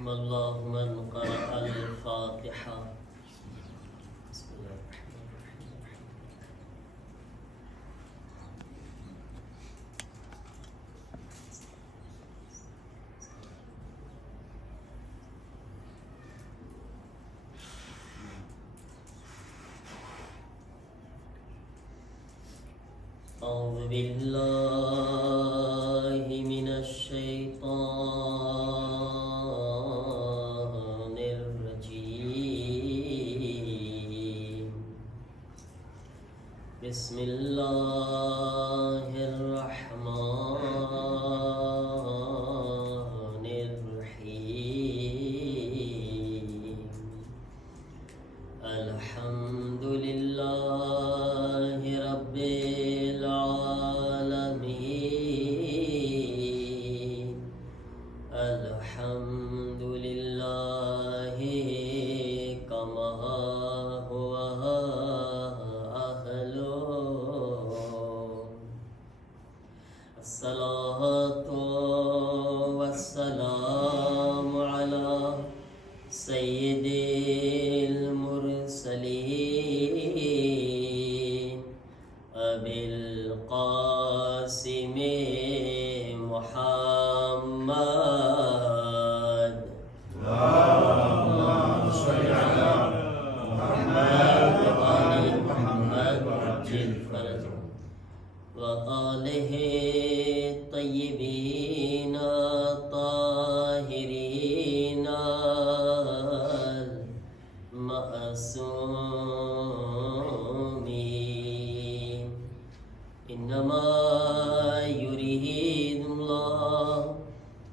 رحم الله من قرأ الفاتحة. بسم الله الرحمن الرحيم. أعوذ بالله من الشيطان الرجيم. بسم الله الرحمن الرحيم. الحمد لله رب العالمين. الحمد لله كما هو أهله. الصلاة والسلام على سيد المرسلين أبي القاسم محمد. اللهم صل على محمد وآل محمد وعجل فرجهم وآله الطيبين الطاهرين المعصومين. إنما يريد الله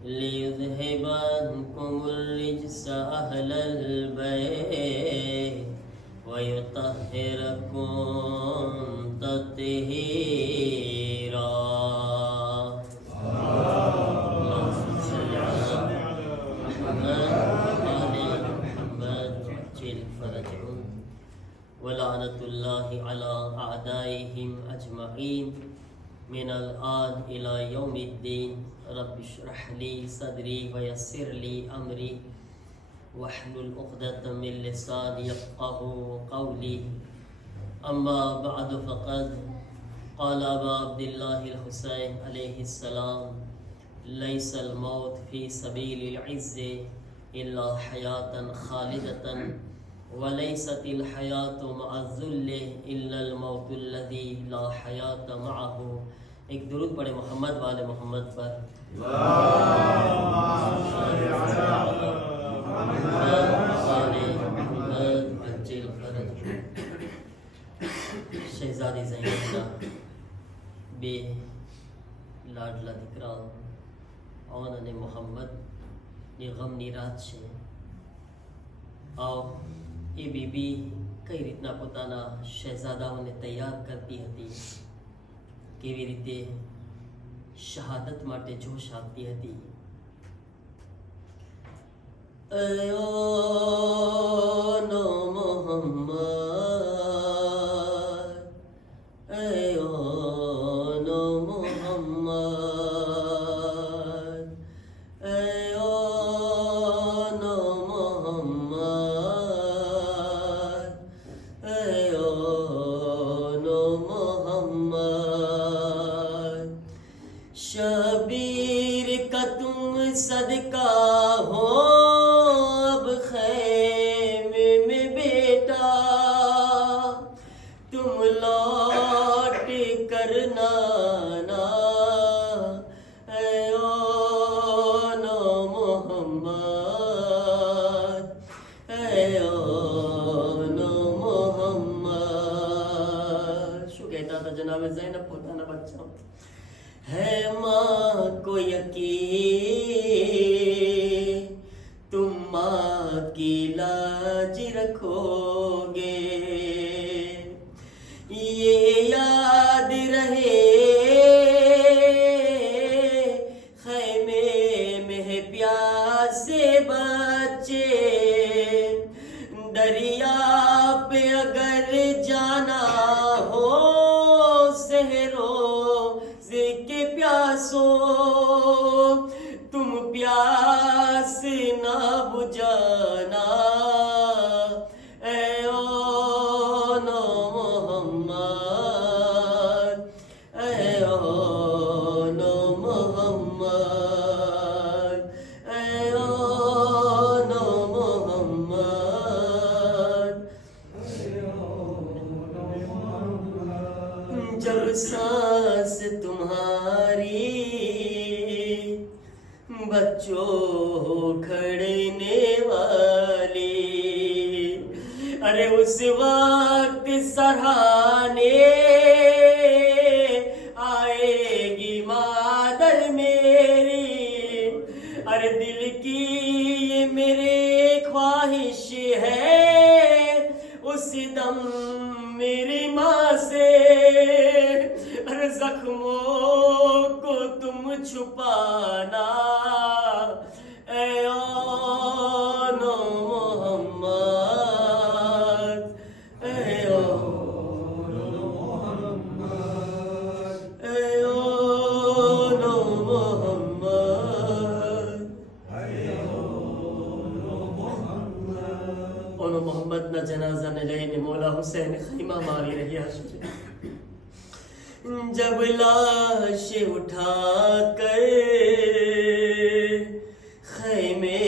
ليذهب عنكم الرجس أهل البيت ويطهركم تطهيرا. اللهم صل على محمد وآل محمد وعجل فرجهم ولعنة الله على أعدائهم أجمعين من الآن إلى يوم الدين. رب اشرح لي صدري ويسر لي أمري واحلل عقدة من لساني يفقهوا قولي. أما بعد فقد قال أبا عبد الله الحسين عليه السلام: ليس الموت في سبيل العز إلا حياة خالدة وليست الحیات مع الذل الا الموت الذي لا حیات معه. ایک درود پڑھے محمد والے محمد پر. اللهم صل على محمد والے محمد وعجل فرجهم. شہزادی زینب کا بے لاڈلا دکرا آنن محمد یہ غم نی رات છે. આવ એ બીબી કઈ રીતના પોતાના શહેઝાદાઓને તૈયાર કરતી હતી, કેવી રીતે શહાદત માટે જોશ આપતી હતી. અયો મોહમ્મદ, અયો મોહમ્મદ, અયો شبیر کا تم صدقہ ہو اب خیمے میں بیٹا، تم لوٹ کر نانا اے اون محمد، اے اون محمد. شو کہتا تھا جناب زینب پوتانا بچہ؟ ہے ماں کو یقین تم ماں کی لاج رکھو گے، یہ یاد رہے خیمے میں ہے پیاسے بچے، دریا پہ اگر جانا ہو سحرو کے پیاسو تم پیاس प्यास ना बुझाना ऐ ओनो मोहम्मद ऐ ओनो मोहम्मद ऐ ओनो मोहम्मद। जब सांस तुम्हारी बच्चों खड़ने वाली, अरे उस वक्त सराहने आएगी मादर मेरी। अरे दिल की ये मेरे ख्वाहिश है उस दम मेरी माँ से। अरे जख्मों को तुम छुपाना ऐ ओनो मोहम्मद ऐ ओनो मोहम्मद ऐ ओनो मोहम्मद ऐ ओनो मोहम्मद। ओनो मोहम्मद ना जनाजा ने लઈને मौला हुसैन खैमा मारी રહ્યા છે। जब लाश उठा कर खैमे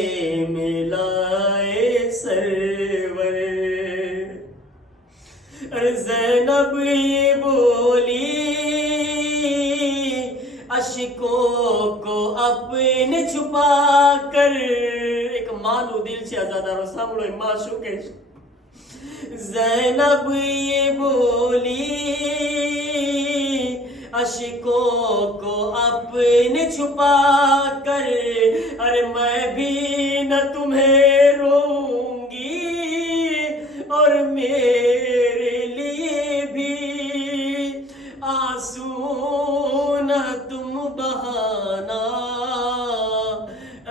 में लाए सरवर, ज़ैनब ये बोली अशकों को अपने छुपा कर। एक मानो दिल से आजादारो सामने माशू के ज़ैनब ये बोली अशकों को अपने छुपा कर। अरे मैं भी न तुम्हें रोऊंगी और मेरे लिए भी आंसू न तुम बहाना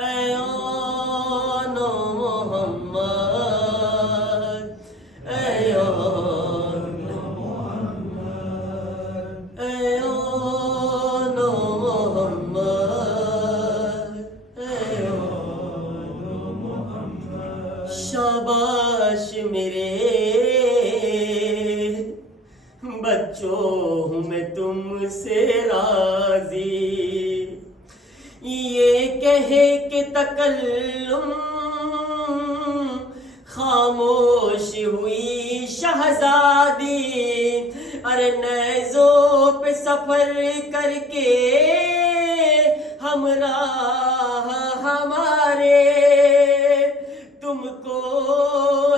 ऐ ओनो मोहम्मद ऐ ओनो मोहम्मद ऐ ओनो मोहम्मद ऐ ओनो मोहम्मद। शाबाश मेरे बच्चों हूँ मैं तुमसे राजी। ये कहे के तकल्लुम खामोश हुई शहजादी। अरे नेज़ों पे सफर करके हमराह हमारे तुमको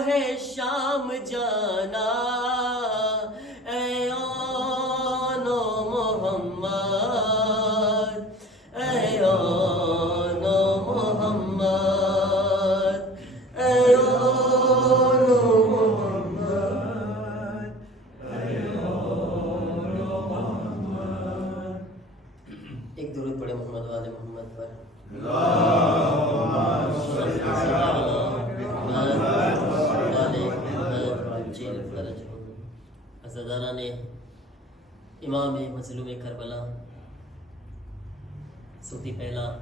है शाम जाना ऐ ओनो मोहम्मद ऐ ओनो मोहम्मद ऐ ओनो मोहम्मद ऐ ओनो मोहम्मद। एक दुरूद पढ़े मोहम्मद वाले मोहम्मद पर। અઝાદારા ને ઇમામે મઝલૂમે કરબલા સૌથી પહેલાં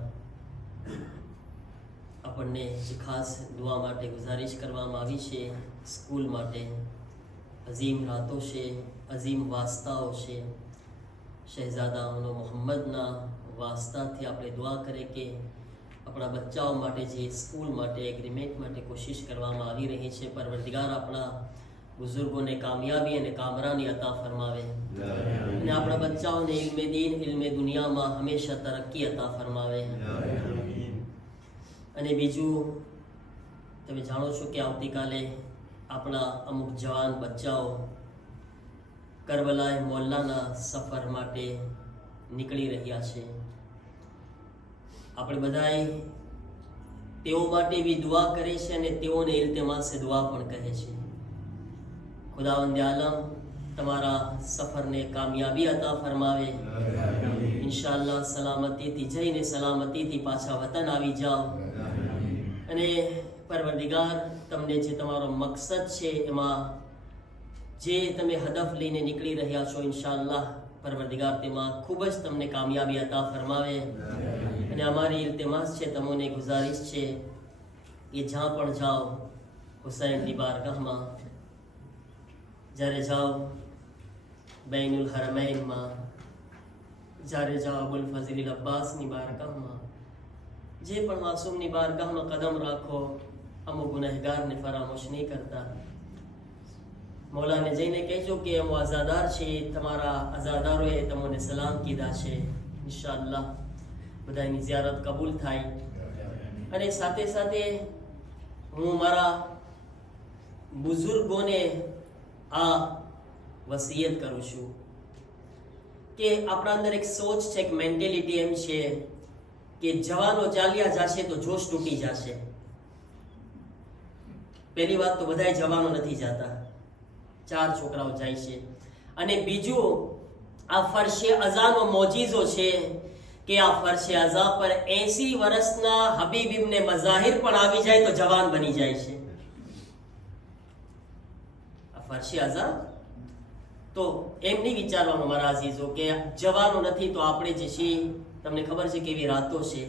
આપણને જે ખાસ દુઆ માટે ગુજારિશ કરવામાં આવી છે સ્કૂલ માટે અઝીમ રાતો છે અઝીમ વાસ્તાઓ છે શહેજાદા ઓનો મોહમ્મદના વાસ્તાથી આપણે દુઆ કરે કે આપણા બચ્ચાઓ માટે જે સ્કૂલ માટે એગ્રીમેન્ટ માટે કોશિશ કરવામાં આવી રહી છે પરવરદિગાર આપણા बुजुर्गों ने कामयाबी અને કામરાની અતા ફરમાવે અને આપણા બચ્ચાઓને ઇલ્મે દીન ઇલ્મે દુનિયામાં હંમેશા તરક્કી અતા ફરમાવે। અને બીજું તમે જાણો છો કે આવતીકાલે આપણા અમુક જવાન બચ્ચાઓ કરબલાએ મોલ્લાના સફર માટે નીકળી રહ્યા છે। આપણે બધાએ તેઓ માટે બી દુઆ કરે છે અને તેઓને ઇલ્તિમાસે દુઆ પણ કહે છે। खुदावंद आलम तमारा सफ़र ने कामयाबी अता फरमावे। इंशाअल्लाह सलामती थी जईने सलामती थी पाछा वतन आवी जाओ अने परवरदिगार तमने जे तमारो मकसद छे एमां जे तमे हदफ लईने निकली रह्या छो इंशाअल्लाह પરવરદિગાર તેમાં ખૂબ જ તમને કામયાબી અતા ફરમાવે. અને અમારી ઇલ્તિમાસ છે, તમને ગુજારિશ છે કે જ્યાં પણ જાઓ હુસૈનની બારગાહમાં જ્યારે જાઓ, બૈનુલ હરમૈનમાં જ્યારે જાઓ, અબુલ ફઝીલ અબ્બાસની બારગાહમાં, જે પણ માસૂમની બારગાહમાં કદમ રાખો, અમુક ગુનેહગારને ફરામોશ નહીં કરતા. મૌલાને જઈને કહેજો કે અમો આઝાદાર છે, તમારા આઝાદારોએ તમને સલામ કીધા છે. ઇન્શાઅલ્લાહ બધાની ઝિયારત કબૂલ થાય. અને સાથે સાથે હું મારા બુઝુર્ગોને આ વસિયત કરું છું કે આપણા અંદર એક સોચ છે, એક મેન્ટેલિટી એમ છે કે જવાનો ચાલ્યા જશે તો જોશ તૂટી જશે. પહેલી વાત તો બધાય જવાનો નથી જતા, 4 છોકરાઓ જાય છે. અને બીજું, આ ફરશે અઝાનો મોજીઝો છે કે આ ફરશે અઝા પર 80 વર્ષના હબીબ ઇબ્ને મઝાહિર પણ આવી જાય તો જવાન બની જાય છે. આ ફરશે અઝા તો એમ નહીં વિચારવાનું મારા અઝીઝો કે જવાનો નથી તો આપણે જે છીએ, તમને ખબર છે કેવી રાતો છે,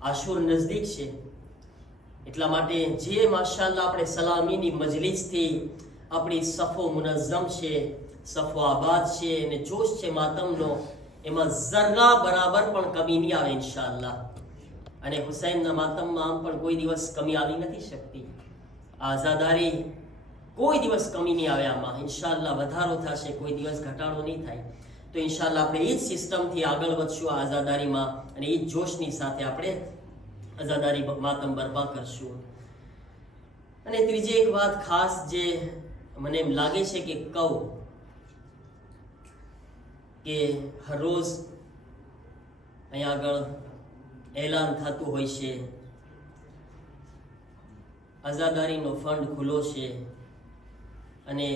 આશુર નજદીક છે. એટલા માટે જે માશાઅલ્લાહ આપણે સલામીની મજલિસથી આપણી સફો મુનઝ્ઝમ છે, સફો આબાદ છે અને જોશ છે માતમનો, એમાં ઝર્રા બરાબર પણ કમી નહીં આવે ઇન્શાઅલ્લાહ. અને હુસૈનના માતમમાં આમ પણ કોઈ દિવસ કમી આવી નથી શકતી. આઝાદારી કોઈ દિવસ કમી નહીં આવે, આમાં ઇન્શાઅલ્લાહ વધારો થશે, કોઈ દિવસ ઘટાડો નહીં થાય. તો ઇન્શાઅલ્લાહ આપણે એ જ સિસ્ટમથી આગળ વધશું આઝાદારીમાં અને એ જ જોશની સાથે આપણે આઝાદારી માતમ બરપા કરશું. અને ત્રીજી એક વાત ખાસ જે મને એમ લાગે છે કે કહું કે હર રોજ અહીંયા આગળ એલાન થતું હોય છે, આઝાદારીનો ફંડ ખુલ્લો છે અને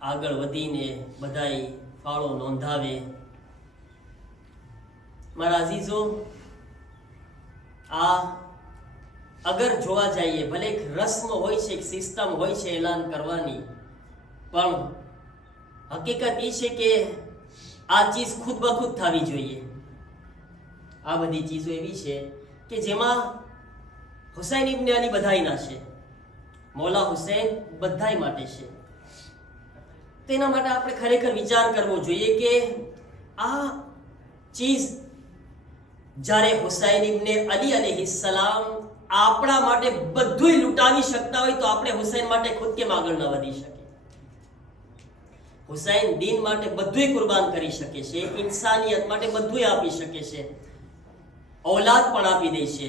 આગળ વધીને બધાય ફાળો નોંધાવે. મારા અઝીઝો, આ અગર જોવા જઈએ, ભલે એક રસ્મ હોય છે, એક સિસ્ટમ હોય છે એલાન કરવાની, પણ હકીકત એ છે કે આ ચીજ ખુદ બખુદ થવી જોઈએ. આ બધી ચીજો એવી છે કે જેમાં હુસૈન ઇબ્ને અલી બધાયના છે, મૌલા હુસૈન બધાય માટે છે. તેના માટે આપણે ખરેખર વિચાર કરવો જોઈએ કે આ ચીજ જ્યારે હુસૈન ઇબ્ને અલી અલૈહિસ્સલામ આપણા માટે બધુંય લૂંટાવી શકતા હોય તો આપણે હુસૈન માટે ખુદ કેમ આગળ ન વધી શકીએ? હુસૈન દીન માટે બધુંય કુરબાન કરી શકે છે, ઇન્સાનિયત માટે બધુંય આપી શકે છે, ઔલાદ પણ આપી દે છે,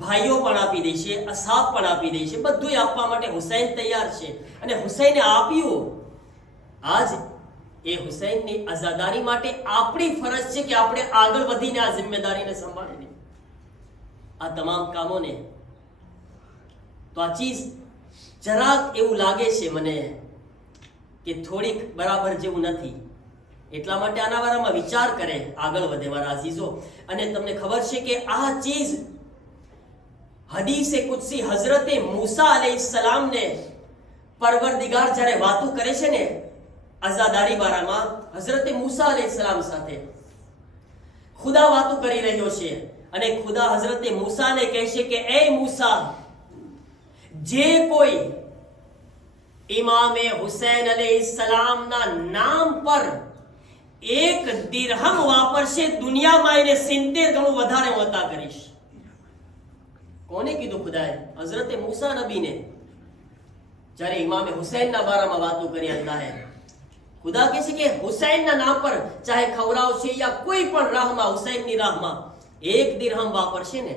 ભાઈઓ પણ આપી દે છે, અસાબ પણ આપી દે છે, બધુંય આપવા માટે હુસૈન તૈયાર છે. અને હુસૈને આપ્યું. આજ એ હુસૈનની આઝાદારી માટે આપણી ફરજ છે કે આપણે આગળ વધીને આ જિમ્મેદારીને સંભાળીને આ તમામ કામોને. તો આ ચીજ જરાક એવું લાગે છે મને કે થોડીક બરાબર જેવું નથી. એટલા માટે આના બારામાં વિચાર કરે, આગળ વધે મારા અઝીઝો. અને તમને ખબર છે કે આ ચીજ હદીસે કુદસી હઝરતે મૂસા અલૈહિસ્સલામને પરવરદિગાર જ્યારે વાતો કરે છે ને આઝાદારી બારામાં, હઝરતે મૂસા અલૈહિસ્સલામ સાથે ખુદા વાતો કરી રહ્યો છે અને ખુદા હઝરતે મૂસાને કહે છે કે એ મૂસા, જે કોઈ ઇમામે હુસૈન અલૈહિસ્સલામના નામ પર 1 દિરહમ વાપરશે, દુનિયામાં એને 70 ગણું વધારે વતા કરીશ. કોને કીધું? ખુદાએ હઝરતે મૂસા નબીને. જ્યારે ઇમામે હુસૈનના બારામાં વાતો કરી અલ્લાહે, ખુદા કહે છે કે હુસૈનના નામ પર ચાહે ખવરાવશે યા કોઈ પણ રાહમાં, હુસૈનની રાહમાં 1 દિરહમ વાપરશે ને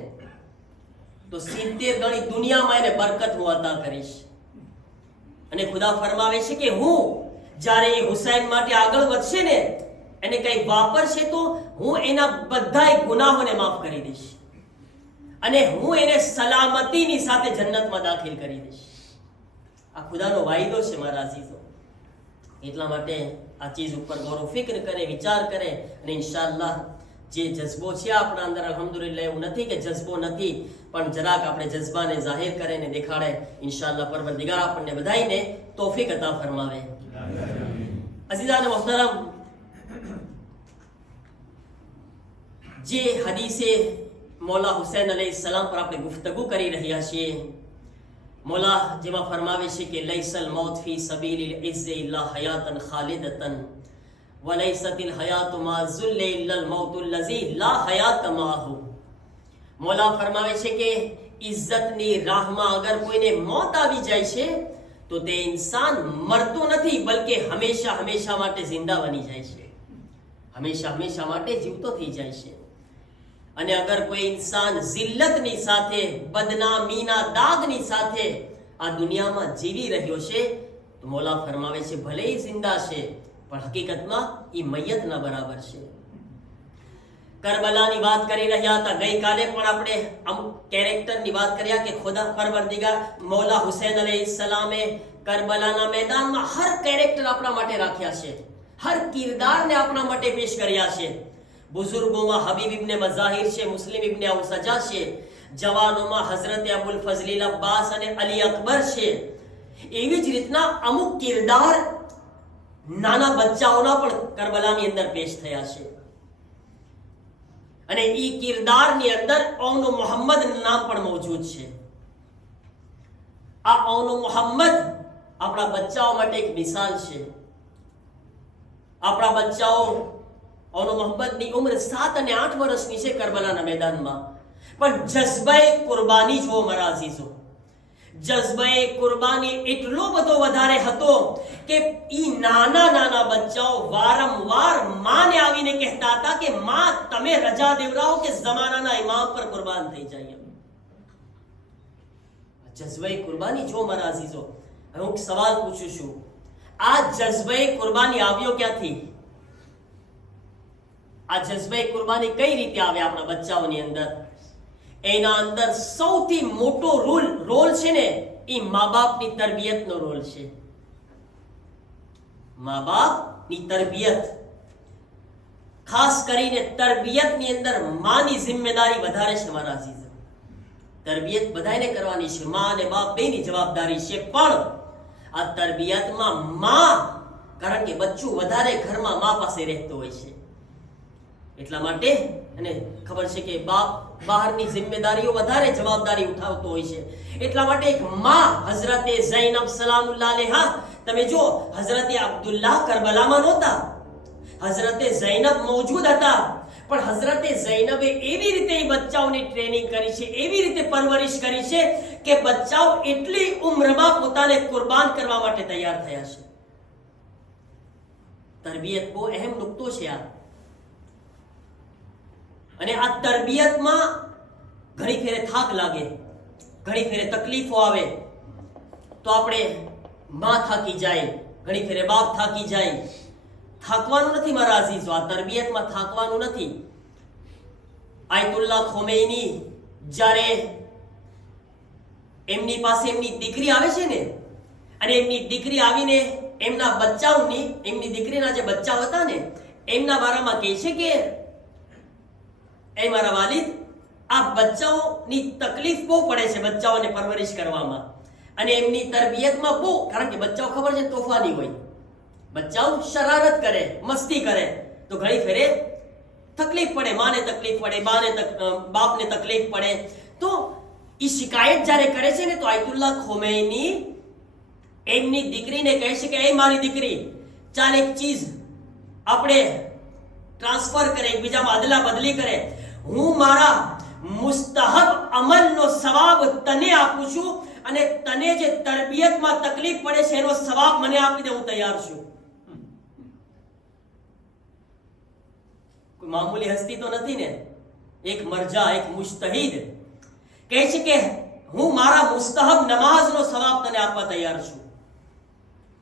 તો 70 ગણી દુનિયામાં એને બરકત હું અતા કરીશ. અને ખુદા ફરમાવે છે કે હું જ્યારે એ હુસૈન માટે આગળ વધશે ને, એને કંઈ વાપરશે તો હું એના બધાય ગુનાહોને માફ કરી દઈશ અને હું એને સલામતીની સાથે જન્નતમાં દાખલ કરી દઈશ. આ ખુદાનો વાયદો છે મારા અઝીઝો. એટલા માટે આ ચીજ ઉપર ગૌરવ ફિક્ર કરે, વિચાર કરે અને ઇન્શાઅલ્લાહ જે જજ્બો છે આપણા અંદર, અલ્હમ્દુલિલ્લાહ એવું નથી કે જજ્બો નથી, પણ જરાક આપણે જજ્બાને જાહેર કરે ને દેખાડે. ઇન્શાઅલ્લાહ પરવરદિગાર આપણને બધાઈને તૌફીક અતા ફરમાવે. અઝીઝાન મોહતરમ, જે હદીસે મૌલા હુસૈન અલૈહિસ્સલામ પર આપણે ગુફ્તગુ કરી રહ્યા છીએ, મૌલા જેમાં ફરમાવે છે કે લૈસલ મૌત ફી સબીલિલ ઇઝ્ઝ ઇલ્લા હયાતન ખાલિદતન વલૈસતિલ હયાતુ મા ઝુલ્લ ઇલ્લા મૌતુલ લઝી લા હયાત માહુ. મૌલા ફરમાવે છે કે ઇજ્જતની રાહમાં અગર કોઈને મોત આવી જાય છે તો તે ઇન્સાન મરતો નથી, બલકે હંમેશા હંમેશા માટે જિંદા બની જાય છે, હંમેશા હંમેશા માટે જીવતો થઈ જાય છે. અને અગર કોઈ ઇન્સાન જિલ્લતની સાથે, બદનામીના દાગની સાથે આ દુનિયામાં જીવી રહ્યો છે તો મૌલા ફરમાવે છે ભલે એ જિંદા છે પણ હકીકતમાં એ મૈયતના બરાબર છે. કરબલાની વાત કરી રહ્યા હતા, ગઈકાલે પણ આપણે અમુક કેરેક્ટરની વાત કર્યા કે ખુદા પરવરદિગાર મૌલા હુસૈન અલૈહિસ્સલામે કરબલાના મેદાનમાં હર કેરેક્ટર આપણા માટે રાખ્યા છે, હર કિરદારને આપણા માટે પેશ કર્યા છે. બુઝુર્ગોમાં હબીબ ઇબ્ને મઝાહિર છે, મુસ્લિમ ઇબ્ને અવસજા છે, જવાનોમાં હઝરત અબુલ ફઝલીલ અબ્બાસ અને અલી અકબર છે. એવી જ રીતના અમુક કિરદાર નાના બચ્ચાઓના પણ કરબલાની અંદર પેશ થયા છે. અને એ કિરદારની અંદર ઔનો મોહમ્મદ નામ પણ મોજૂદ છે. આ ઔનો મોહમ્મદ આપણા બચ્ચાઓ માટે એક મિસાલ છે. આપણા બચ્ચાઓ ઔનો મોહમ્મદની ઉંમર 7 અને 8 વર્ષની છે કરબલાના મેદાનમાં, પણ જઝ્બાએ કુરબાની જો મારા અઝીઝો, જઝ્બાએ કુરબાની એટલો બધો વધારે હતો કે ઈ નાના નાના બચ્ચાઓ વારંવાર માને આવીને કહેતા હતા કે માં તમે રજા દેવરાવો કે જમાનાના ઇમામ પર કુરબાન થઈ જાય. જઝ્બાએ કુરબાની જો મારા અઝીઝો, હું સવાલ પૂછું છું, આ જઝ્બાએ કુરબાની આવ્યો ક્યાંથી? આ જઝ્બાએ કુરબાની કઈ રીતે આવે આપણા બચ્ચાઓની અંદર? એના અંદર સૌથી મોટો રોલ છે ને એ મા બાપની તરબિયતનો રોલ છે. મા બાપની તરબિયત, ખાસ કરીને તરબિયતની અંદર માની જિમ્મેદારી વધારે છે મારા અઝીઝ. તરબિયત બધાને કરવાની છે, મા અને બાપ બેની જવાબદારી છે, પણ આ તરબિયતમાં મા, કારણ કે બચ્ચું વધારે ઘરમાં મા પાસે રહેતો હોય છે, એટલા માટે અને ખબર છે કે બાપ બહારની જિમ્મેદારીઓ વધારે જવાબદારી ઉઠાવતો હોય છે, એટલા માટે એક માં હઝરતે ઝૈનબ સલામુલ્લાહ અલૈહા, તમે જો હઝરતે અબ્દુલ્લાહ કરબલામાં નહોતા, હઝરતે ઝૈનબ મોજૂદ હતા, પણ હઝરતે ઝૈનબે એવી રીતે બચ્ચાઓની ટ્રેનિંગ કરી છે, એવી રીતે પરવરિશ કરી છે કે બચ્ચાઓ એટલી ઉંમરમાં પોતાને કુરબાન કરવા માટે તૈયાર થયા છે. તરબિયત બહુ અહેમ નુકતો છે આ. અને આ તરબિયતમાં ઘણી ફેરે થાક લાગે, ઘણી ફેરે તકલીફો આવે તો આપણે માં થાકી જાય, ઘણી ફેરે બાપ થાકી જાય. થાકવાનું નથી મારા અઝીઝો, આ તરબિયતમાં થાકવાનું નથી. આયતુલ્લાહ ખોમૈની જ્યારે એમની પાસે એમની દીકરી આવે છે ને, અને એમની દીકરી આવીને એમના બચ્ચાઓની, એમની દીકરીના જે બચ્ચાઓ હતા ને એમના બારામાં કહે છે કે એ મારા વાલિદ, આ બચ્ચાઓની તકલીફ બહુ પડે છે બચ્ચાઓને પરવરિશ કરવામાં અને એમની તરબિયતમાં બહુ, કારણ કે બચ્ચાઓ ખબર છે તોફાની હોય, બચ્ચાઓ શરારત કરે, મસ્તી કરે, તો ઘણી ફેરે તકલીફ પડે, માને તકલીફ પડે, બાપને તકલીફ પડે. તો એ શિકાયત જ્યારે કરે છે ને તો આયતુલ્લાહ ખોમૈની એમની દીકરીને કહે છે કે એ મારી દીકરી, ચાલ એક ચીજ આપણે ટ્રાન્સફર કરે, એકબીજામાં અદલા બદલી કરે. હું મારા મુસ્તહબ અમલનો સવાબ તને આપું છું અને તને જે તરબિયતમાં તકલીફ પડે છે એનો સવાબ મને આપી દે, હું તૈયાર છું. કોઈ મામૂલી હસ્તી તો નથી ને, એક મરજા, એક મુજતહિદ કહે છે કે હું મારા મુસ્તહબ નમાઝનો સવાબ તને આપવા તૈયાર છું,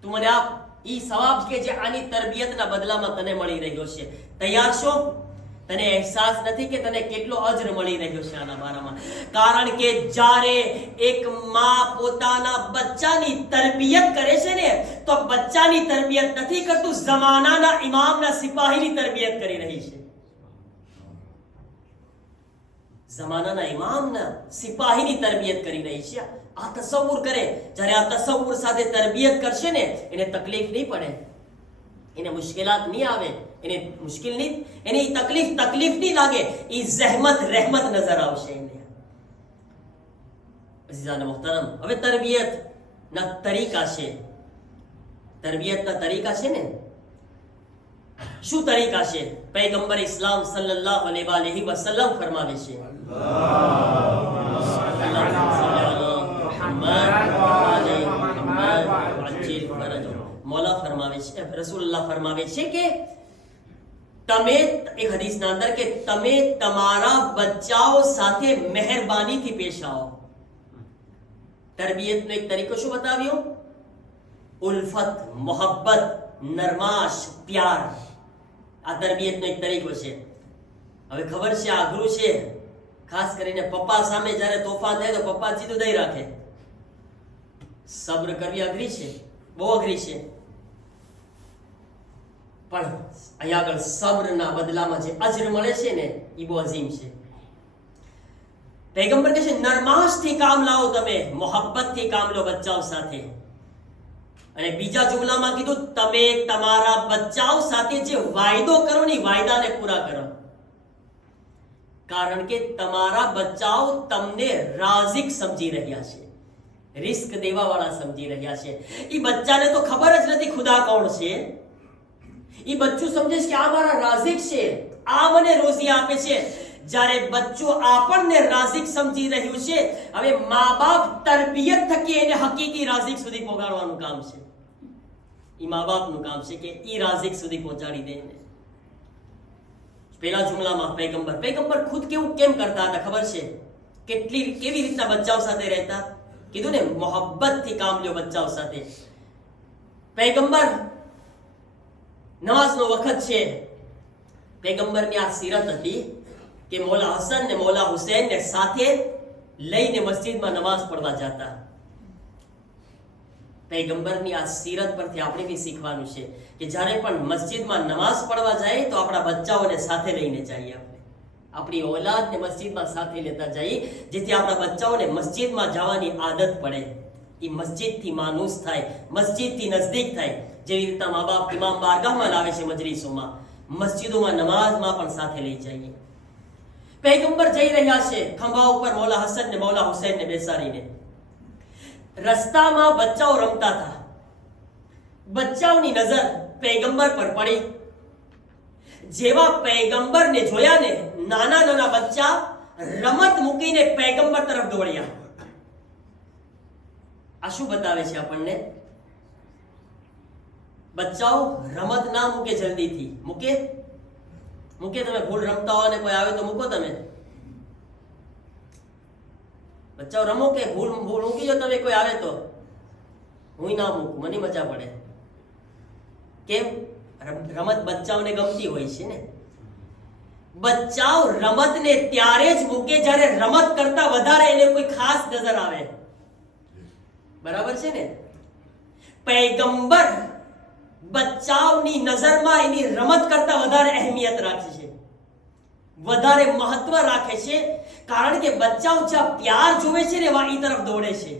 તું મને આપ ઈ સવાબ કે જે આની તરબિયતના બદલામાં તને મળી રહ્યો છે. તૈયાર છો? તને અહેસાસ નથી કે તને કેટલો અજર મળી રહ્યો છે આના બારામાં? કારણ કે જ્યારે એક માં પોતાના બચ્ચાની તરબિયત કરે છે ને તો બચ્ચાની તરબિયત નથી કરતું, જમાનાના ઇમામના સિપાહીની તરબિયત કરી રહી છે. જમાનાના ઇમામના સિપાહીની તરબિયત કરી રહી છે. આ તસવ્વુર કરે, જ્યારે આ તસવ્વુર સાથે તરબિયત કરશે ને એને તકલીફ નહીં પડે. એને મુશ્કેલાત નહીં આવે, એને મુશ્કેલ નહીં, એને તકલીફ નહીં લાગે, એ જહેમત રહેમત નજર આવશે એને. અઝીઝાન મુહતરમ, હવે તરબિયતના તરીકા છે. તરબિયતના તરીકા છે ને, શું તરીકા છે? પૈગંબર ઇસ્લામ સલ્લલ્લાહુ અલૈહિ વસલ્લમ ફરમાવે છે, મૌલા ફરમાવે છે, રસૂલુલ્લાહ ફરમાવે છે કે તમે, એક હદીસના અંદર, કે તમે તમારા બચ્ચાઓ સાથે મહેરબાનીથી પેશ આવો. તરબિયતનો એક તરીકો શું બતાવ્યો? ઉલ્ફત, મોહબ્બત, નરમાશ, પ્યાર. આ તરબિયતનો એક તરીકો છે. હવે ખબર છે આ અઘરું છે, ખાસ કરીને પપ્પા સામે જ્યારે તોફાન થાય તો પપ્પા સીધું દઈ રાખે. સબ્ર કરવી અઘરી છે, બહુ અઘરી છે. પણ અહીંયા આગળ સબ્રના બદલામાં જે અજર મળે છે ને, એ બહુ અઝીમ છે. પૈગંબર કહે છે નરમાશથી કામ લાવો, તમે મોહબ્બતથી કામ લો બચ્ચાઓ સાથે. અને બીજા જુમલામાં કીધું તમે તમારા બચ્ચાઓ સાથે જે વાયદો કરો ને, વાયદાને પૂરા કરો. કારણ કે તમારા બચ્ચાઓ તમને રાઝિક સમજી રહ્યા છે, રિસ્ક દેવા વાળા સમજી રહ્યા છે. એ બચ્ચાને તો ખબર જ નથી ખુદા કોણ છે. એ બચ્ચું સમજે છે કે આ મારા રાઝિક છે, આ મને રોજી આપે છે. જ્યારે બચ્ચું આપણને રાઝિક સમજી રહ્યું છે, હવે મા બાપ તરબિયત થકી એને હકીકી રાઝિક સુધી પહોંચાડવાનું કામ છે. એ મા બાપનું કામ છે કે એ રાઝિક સુધી પહોંચાડી દે. પહેલા જુમલામાં પૈગંબર ખુદ કેમ કરતા હતા ખબર છે? કેવી રીતના બચ્ચાઓ સાથે રહેતા? કીધું ને મોહબ્બતથી કામ લ્યો બચ્ચાઓ સાથે. પૈગંબર, નમાઝનો વખત છે, પૈગંબરની આ સીરત હતી કે મૌલા હસન ને મૌલા હુસૈન ને સાથે લઈને મસ્જિદમાં નમાઝ પડવા જતા. પૈગંબરની આ સીરત પરથી આપણે બી શીખવાનું છે કે જ્યારે પણ મસ્જિદમાં નમાઝ પડવા જાય તો આપણા બચ્ચાઓને સાથે લઈને જઈએ. આપણે આપણી ઓલાદને મસ્જિદમાં સાથે લેતા જઈએ, જેથી આપણા બચ્ચાઓને મસ્જિદમાં જવાની આદત પડે. એ મસ્જિદથી માનુસ થાય, મસ્જિદથી નજદીક થાય. જેવી રીતના મા બાપ ઇમામ બારગાહમાં લાવે છે મજલિસોમાં, મસ્જિદોમાં નમાઝમાં પણ સાથે લઈ જઈએ. પૈગંબર જઈ રહ્યા છે ખંભા ઉપર મૌલા હસન ને મૌલા હુસૈન ને બેસાડીને. રસ્તામાં બચ્ચાઓ રમતા હતા. બચ્ચાઓની નજર પૈગંબર પર પડી. જેવા પૈગંબરને જોયા ને, નાના બચ્ચા રમત મૂકીને પૈગંબર તરફ દોડ્યા. આ શું બતાવે છે આપણને? બચ્ચાઓ રમત ના મૂકે, જલ્દીથી મૂકે. તમે ભૂલ રમતા હો ને કોઈ આવે તો મૂકો. તમે બચ્ચાઓ રમો કે ભૂલ મૂકી જો તમે, કોઈ આવે તો. હું ના મૂકું, મને મજા પડે. કેમ? રમત બચ્ચાઓને ગમતી હોય છે ને. બચ્ચાઓ રમતને ત્યારે જ મૂકે જ્યારે રમત કરતા વધારે એને કોઈ ખાસ નજર આવે. બરાબર છે ને? પૈગંબર બચ્ચાઓની નજરમાં એની રમત કરતા વધારે અહેમિયત રાખે છે, વધારે મહત્વ રાખે છે. કારણ કે બચ્ચાઓ જ્યાં પ્યાર જોવે છે ને, એ તરફ દોડે છે.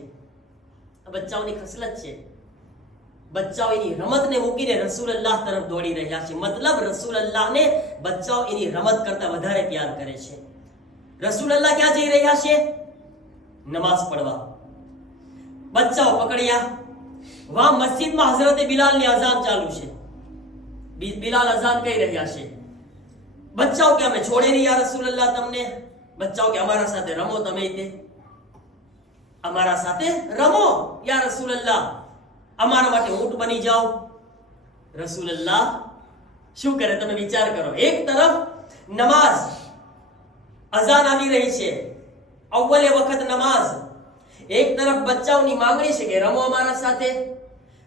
આ બચ્ચાઓની ખસલત છે. બચ્ચાઓ એની રમતને મૂકીને રસૂલલ્લાહ તરફ દોડી રહ્યા છે. મતલબ રસૂલલ્લાહને બચ્ચાઓ એની રમત કરતા વધારે પ્યાર કરે છે. રસૂલલ્લાહ ક્યાં જઈ રહ્યા છે? નમાઝ પડવા. બચ્ચાઓ પકડ્યા. વહાં મસ્જિદમાં હઝરત બિલાલની અઝાન ચાલુ છે. બિલાલ અઝાન કહી રહ્યા છે. બચ્ચાઓ કે અમે છોડે નહીં યા રસૂલલ્લાહ તમને. બચ્ચાઓ કે અમારા સાથે રમો, તમે તે અમારા સાથે રમો યા રસૂલલ્લાહ, અમારા માટે ઊંટ બની જાઓ. રસૂલલ્લાહ શું કરે તમે વિચાર કરો. એક તરફ નમાઝ, અઝાન આવી રહી છે, અવ્વલે વખત નમાઝ. એક તરફ બચ્ચાઓની માંગણી છે કે રમો અમારા સાથે.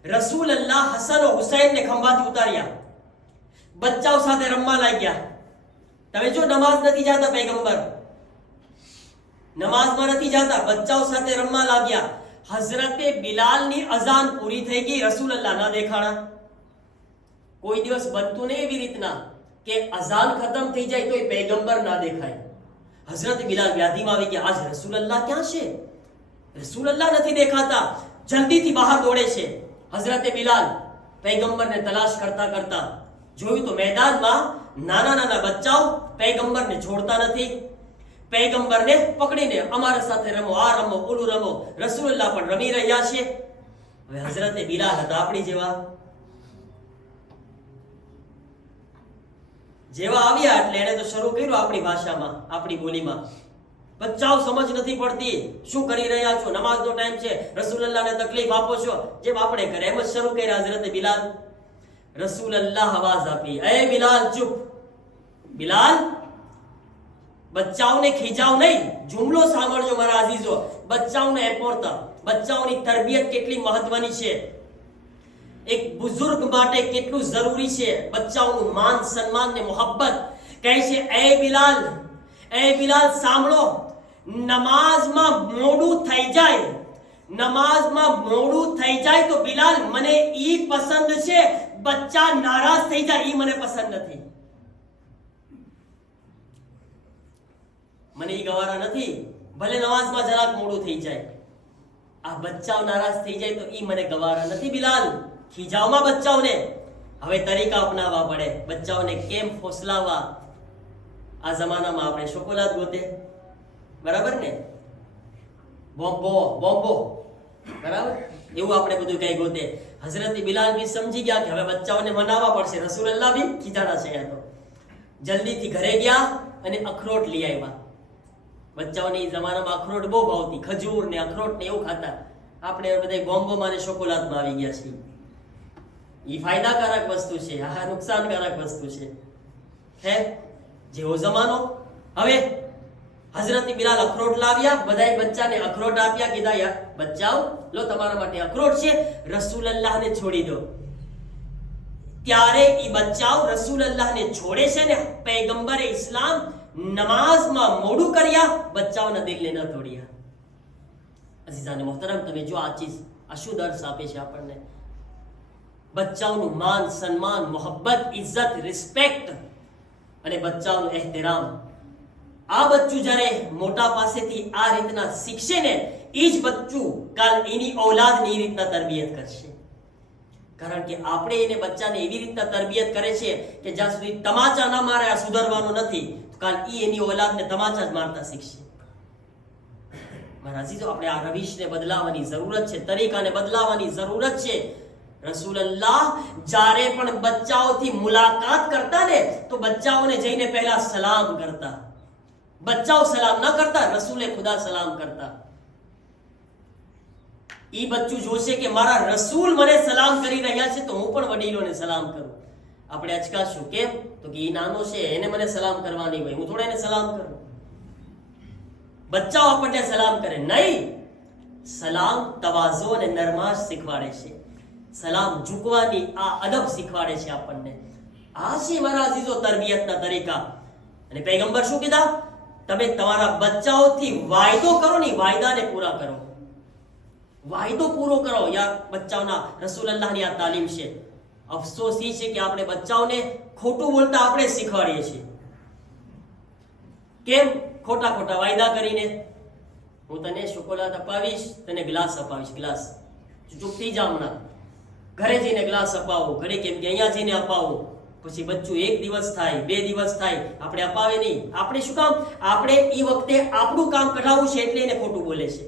રસૂલલ્લાહ હસન ઓ હુસૈનને ખંભાથી ઉતાર્યા, બચ્ચાઓ સાથે રમવા લાગ્યા. તમે જો નમાઝ નથી જાતા પૈગંબર, નમાઝમાં નથી જાતા, બચ્ચાઓ સાથે રમવા લાગ્યા. હઝરતે બિલાલની અઝાન પૂરી થઈ ગઈ, રસૂલલ્લાહ ના દેખાણા. કોઈ દિવસ બનતું નહીં એવી રીતના કે અઝાન ખતમ થઈ જાય તો પૈગંબર ના દેખાય. હઝરત બિલાલ વ્યાધિમાં આવી ગયા, આજ રસૂલલ્લાહ ક્યાં છે? રસૂલલ્લાહ નથી દેખાતા. જલ્દીથી બહાર દોડે છે હઝરતે બિલાલ. પૈગંબરને તલાશ કરતા કરતા જોયું તો મેદાનમાં નાના નાના બચ્ચાઓ પૈગંબરને છોડતા નથી, પૈગંબરને પકડીને અમારા સાથે રમો, આ રમો, ઓલું રમો. રસૂલુલ્લાહ પણ રમી રહ્યા છે. હવે હઝરતે બિલાલ હતા આપણી જેવા આવ્યા એટલે એને તો શરૂ કર્યું આપણી ભાષામાં, આપણી બોલીમાં. બચ્ચાઓ સમજ નથી પડતી, શું કરી રહ્યા છો, નમાઝનો ટાઈમ છે, રસૂલુલ્લાહને તકલીફ આપો છો, જેમ આપણે કરે એમ જ શરૂ કર્યા હઝરતે બિલાલ. રસૂલુલ્લાહ આવાજ આપી, એ બિલાલ ચૂપ. બિલાલ, બચ્ચાઓને ખીજાવ નહીં. જુમલો સાંભળજો મારા અઝીઝો, બચ્ચાઓને એપોરતા, બચ્ચાઓની તરબિયત કેટલી મહત્વની છે, એક બુઝુર્ગ માટે કેટલું જરૂરી છે બચ્ચાઓનું માન સન્માન ને મોહબ્બત. કહે છે, એ બિલાલ સાંભળો, નમાઝમાં મોડું થઈ જાય તો બિલાલ મને ઈ પસંદ છે, બચ્ચા નારાજ થઈ જાય ઈ મને પસંદ નથી. મને ઈ ગવારા નથી, ભલે નમાઝમાં જરાક મોડું થઈ જાય, આ બચ્ચાઓ નારાજ થઈ જાય તો ઈ મને ગવારા નથી. બિલાલ, ખીજાવમાં બચ્ચાઓને. હવે તરીકા અપનાવવા પડે બચ્ચાઓને કેમ ફોસલાવવા. આ જમાનામાં આપણે શોકોલાદ ગોતે, બરાબર ને, બોમ્બો, બરાબર, એવું આપણે બધું કઈ ગોતે. હઝરત બિલાલ બી સમજી ગયા કે હવે બચ્ચાઓને મનાવવા પડશે. રસૂલુલ્લાહ બી ખીજાણા છે. તો જલ્દીથી ઘરે ગયા અને અખરોટ લઈ આવ્યા. બચ્ચાઓની જમાનામાં અખરોટ બહુ ભાવતી, ખજૂર ને અખરોટ ને એવું ખાતા. આપણે બધા બોમ્બોમાં ને શોકોલાદમાં આવી ગયા છીએ. ઈ ફાયદાકારક વસ્તુ છે, આ નુકસાનકારક વસ્તુ છે. હે જેવો જમાનો. હવે હઝરત બિલાલ અખરોટ લાવ્યા, બધાય બચ્ચાને અખરોટ આપ્યા, કીધા યાર બચ્ચાઓ લો તમારા માટે અખરોટ છે, રસૂલુલ્લાહને છોડી દો. ત્યારે ઈ બચ્ચાઓ રસૂલુલ્લાહને છોડે છે ને પૈગંબરે ઇસ્લામ નમાઝમાં મોડું કર્યા, બચ્ચાઓના દિલને ન તોડ્યા. અઝીઝાને મોહતરમ, તમે જો આ ચીજ આ શું દર્શ આપે છે આપણને. બચ્ચાઓનું માન સન્માન, મોહબ્બત, ઇજ્જત, રિસ્પેક્ટ અને બચ્ચાઓનું ehtiram. આ બચ્ચું જ્યારે મોટા પાસેથી આ રીતના શીખશે ને, એ જ બચ્ચું કાલ એની ઔલાદની રીતના તરબિયત કરશે. કારણ કે આપણે એને બચ્ચાને એવી રીતના તરબિયત કરે છે કે જ્યાં સુધી તમાચા ન મારે આ સુધારવાનું નથી, તો કાલ એની ઔલાદને તમાચા જ મારતા શીખશે. મારા અઝીઝો, આપણે આ રવિશને બદલાવાની જરૂરત છે, તરીકાને બદલાવાની જરૂરત છે. રસૂલુલ્લાહ જ્યારે પણ બચ્ચાઓથી મુલાકાત કરતા ને તો બચ્ચાઓને જઈને પહેલા સલામ કરતા. બચ્ચાઓ સલામ ન કરતા, રસૂલે ખુદા સલામ કરતા. ઈ બચ્ચું જોશે કે મારા રસૂલ મને સલામ કરી રહ્યા છે તો હું પણ વડીલોને સલામ કરું. આપણે અચકાશું કેમ? તો કે ઈ નાનો છે, એને મને સલામ કરવાની હોય, હું થોડા એને સલામ કરું. બચ્ચાઓ આપણને સલામ કરે નહીં. સલામ તવાઝુ અને નરમાશ શીખવાડે છે. સલામ ઝૂકવાની આ અદબ શીખવાડે છે આપણને. આ છે મારા અઝીઝો તરબિયતના તરીકા. અને પૈગંબર શું કીધા? તમે તમારા બચ્ચાઓથી વાયદો કરો ને, વાયદાને પૂરા કરો. વાયદો પૂરો કરો. યાર બચ્ચાઓના રસૂલુલ્લાહની આ તાલીમ છે. અફસોસ એ છે કે આપણે બચ્ચાઓને ખોટું બોલતા આપણે શીખવાડીએ છીએ. કેમ? ખોટા વાયદા કરીને. હું તને શોકોલાદ અપાવીશ, તને ગ્લાસ અપાવીશ, ગ્લાસ. ચૂપ થઈ જા હમણાં. ઘરે જઈને ગ્લાસ અપાવો, ઘરે કેમ કે અહીંયા જઈને અપાવો. પછી બચ્ચું 1 દિવસ થાય, 2 દિવસ થાય, આપણે અપાવે નહીં. આપણે શું કામ? આપણે એ વખતે આપણું કામ કઢાવવું છે એટલે એને ખોટું બોલે છે.